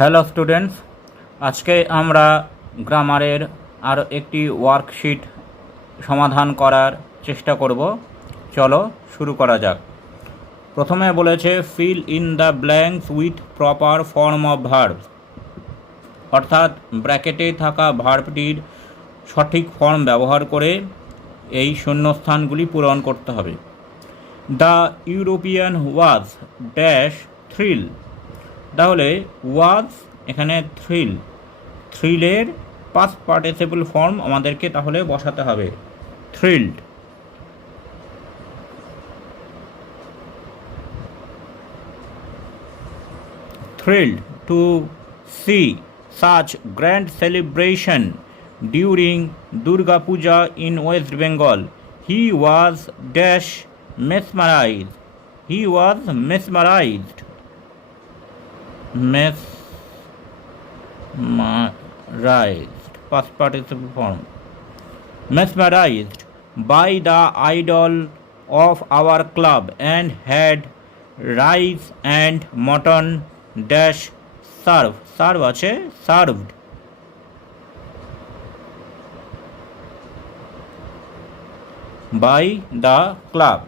Hello students, আজকে আমরা গ্রামারের আর একটি ওয়ার্কশিট সমাধান করার চেষ্টা করব। চলো শুরু করা যাক। প্রথমে বলেছে fill in the blanks with proper form of verb, অর্থাৎ ব্র্যাকেটে থাকা ভার্বটির সঠিক ফর্ম ব্যবহার করে এই শূন্যস্থানগুলি পূরণ করতে হবে। The European was dash thrill, তাহলে ওয়াজ এখানে থ্রিলের পাস্ট পার্টিসিপল ফর্ম আমাদেরকে তাহলে বসাতে হবে thrilled. Thrilled to see such grand celebration during Durga Puja in West Bengal. He was dash mesmerized. He was mesmerized. Mesmerized. Past participle form. Mesmerized by the idol of our club and had rice and mutton dash serve আছে served by the club।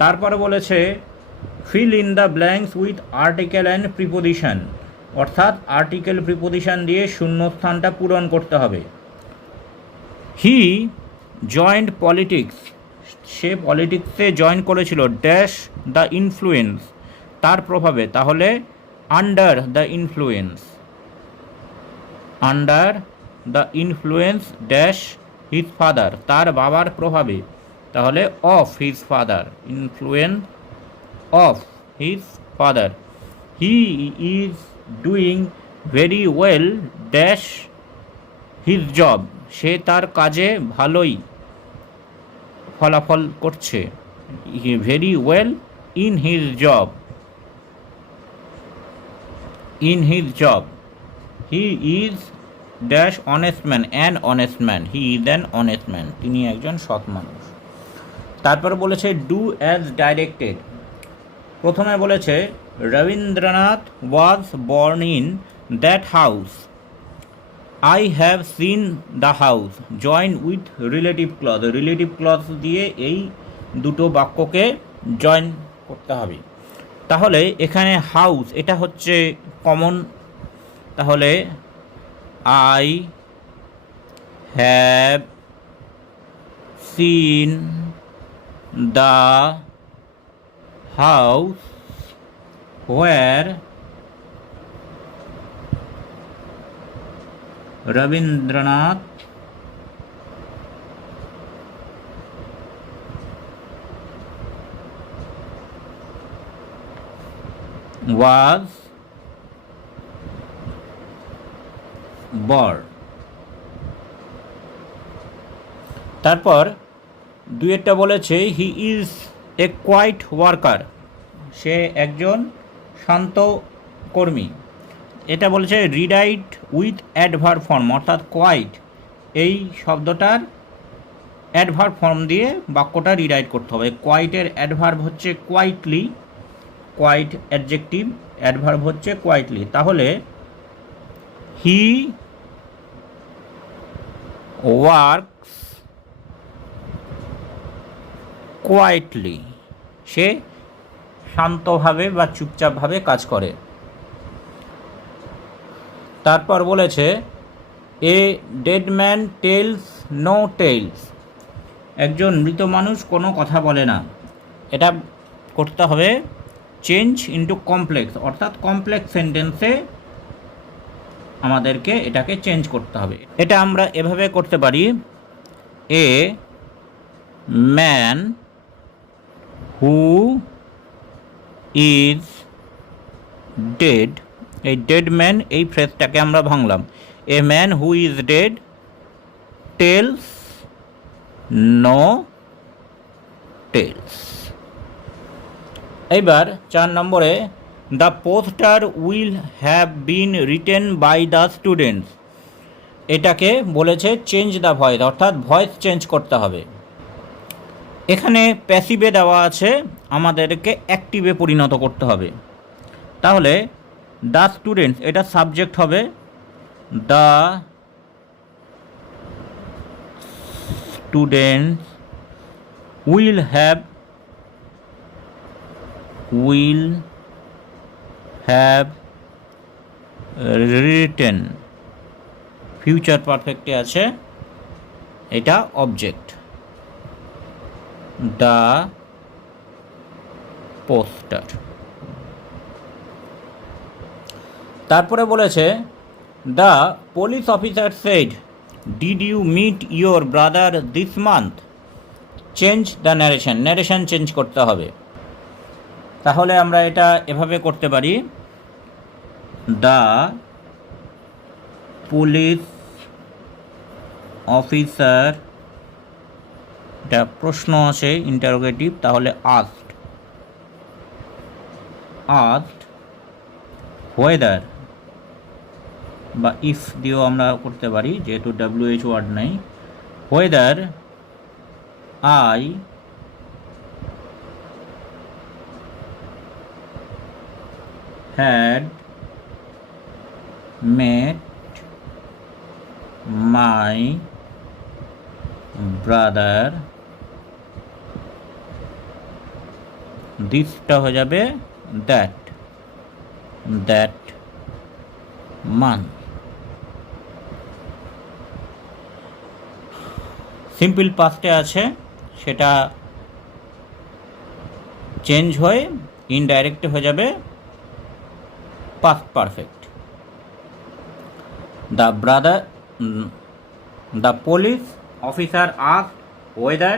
তারপরে বলেছে fill in the blanks with article and preposition, অর্থাৎ article preposition দিয়ে শূন্যস্থানটা পূরণ করতে হবে। He joined politics, সে পলিটিক্সে join করেছিল ড্যাশ দ্য ইনফ্লুয়েন্স, তার প্রভাবে, তাহলে under the influence dash his father, তার বাবার প্রভাবে, তাহলে of his father, influence of his father. He is doing very well dash his job, সে তার কাজে ভালোই ফলাফল করছে, very well in his job. He is dash honest man, an honest man, he is an honest man, তিনি একজন সৎ মানুষ। তারপর বলেছে ডু অ্যাজ ডাইরেক্টেড। প্রথমে বলেছে Rabindranath was born in that house, I have seen the house, join with relative clause, relative clause দিয়ে এই দুটো বাক্যকে জয়েন করতে হবে। তাহলে এখানে হাউস এটা হচ্ছে কমন, তাহলে I have seen the house where Rabindranath was born। তারপর দুইটা বলেছে he is a quiet worker, সে একজন শান্ত কর্মী। এটা বলেছে রিরাইট উইথ অ্যাডভার্ব ফর্ম, অর্থাৎ কোয়াইট এই শব্দটার অ্যাডভার্ব ফর্ম দিয়ে বাক্যটা রিরাইট করতে হবে। কোয়াইটের অ্যাডভার্ব হচ্ছে কোয়াইটলি, কোয়াইট অ্যাডজেক্টিভ, অ্যাডভার্ব হচ্ছে কোয়াইটলি, তাহলে হি ওয়ার্কস কোয়াইটলি, সে শান্তভাবে বা চুপচাপভাবে কাজ করে। তারপর বলেছে a dead man tells no tales, একজন মৃত মানুষ কোনো কথা বলে না। এটা করতে হবে চেঞ্জ ইন্টু কমপ্লেক্স, অর্থাৎ কমপ্লেক্স সেন্টেন্সে আমাদেরকে এটাকে চেঞ্জ করতে হবে। এটা আমরা এভাবে করতে পারি a man who is dead, এই ডেড ম্যান এই ফ্রেজটাকে আমরা ভাঙলাম, a man who is dead tells no tales. এবার 4 নম্বরে the poster will have been written by the students, এটাকে বলেছে চেঞ্জ দ্য ভয়েস, অর্থাৎ ভয়েস চেঞ্জ করতে হবে। এখানে প্যাসিভে দেওয়া আছে, আমাদেরকে অ্যাক্টিভে পরিণত করতে হবে। তাহলে দ্য স্টুডেন্টস এটা সাবজেক্ট হবে, the students will have written, future পারফেক্টে আছে, এটা অবজেক্ট, দ্য পোস্টার। তারপরে বলেছে the police officer said, did you meet your brother this month, change the narration, narration change করতে হবে। তাহলে আমরা এটা এভাবে করতে পারি, দ্য পুলিশ অফিসার, এটা প্রশ্ন আছে ইন্টারোগেটিভ, তাহলে আস্কড হোয়েদার বা ইফ দিয়েও আমরা করতে পারি, যেহেতু WH ওয়ার্ড নাই, whether I had met my brother, দিসটা হয়ে যাবে দ্যাট month। সিম্পল পাস্টে আছে, সেটা চেঞ্জ হয়ে ইনডাইরেক্টে হয়ে যাবে past perfect। The police officer asked whether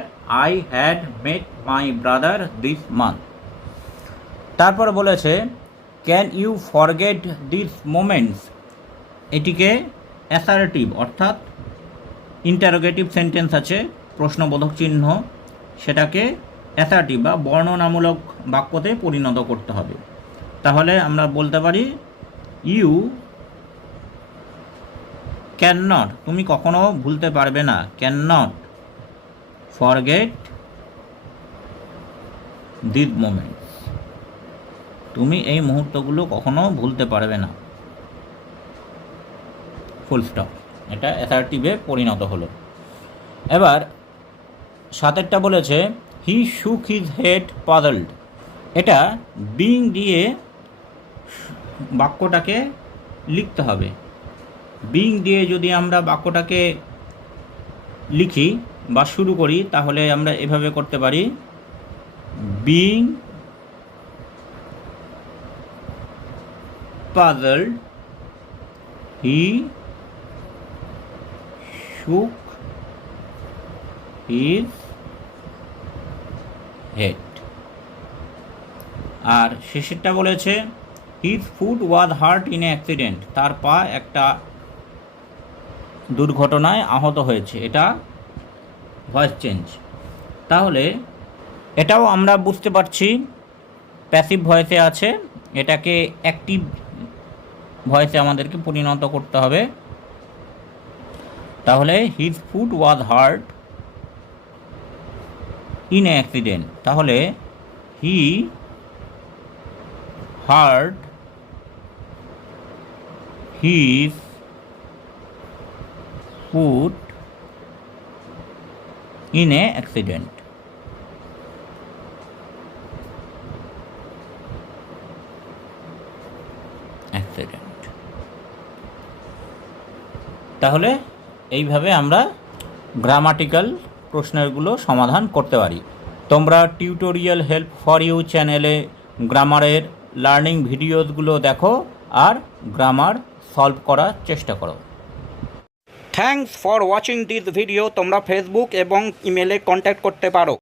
I had met my brother this month। তারপর বলেছে can you forget this moments, এটিকে অ্যাসার্টিভ অর্থাৎ ইন্টারোগেটিভ সেন্টেন্স আছে, প্রশ্নবোধক চিহ্ন, সেটাকে অ্যাসার্টিভ বা বর্ণনামূলক বাক্যতে পরিণত করতে হবে। তাহলে আমরা বলতে পারি ইউ ক্যান নট, তুমি কখনো ভুলতে পারবে না, can not forget this moments, তুমি এই মুহূর্তগুলো কখনো ভুলতে পারবে না, ফুল স্টপ। এটা অ্যাসার্টিভে পরিণত হলো। এবার সাতেরটা বলেছে হি শুক হিজ হেড পাজলড, এটা বিং দিয়ে বাক্যটাকে লিখতে হবে। বিং দিয়ে যদি আমরা বাক্যটাকে লিখি বা শুরু করি, তাহলে আমরা এভাবে করতে পারি, being puzzled he shook his head। আর শেষেরটা বলেছে his foot was hurt in an accident, তার পা একটা দুর্ঘটনায় আহত হয়েছে, এটা ভয়েস চেঞ্জ। তাহলে এটাও আমরা বুঝতে পারছি প্যাসিভ ভয়েসে আছে, এটাকে অ্যাক্টিভ ভয়েসে আমাদেরকে পরিণত করতে হবে। তাহলে his foot was hurt in accident, তাহলে he hurt his foot in a accident. তাহলে এইভাবে আমরা গ্রামাটিক্যাল প্রশ্নেরগুলো সমাধান করতে পারি। তোমরা টিউটোরিয়াল হেল্প ফর ইউ চ্যানেলে গ্রামারের লার্নিং ভিডিওসগুলো দেখো আর গ্রামার সলভ করার চেষ্টা করো। Thanks for watching this video. তোমরা ফেসবুক এবং ইমেলে কন্ট্যাক্ট করতে পারো।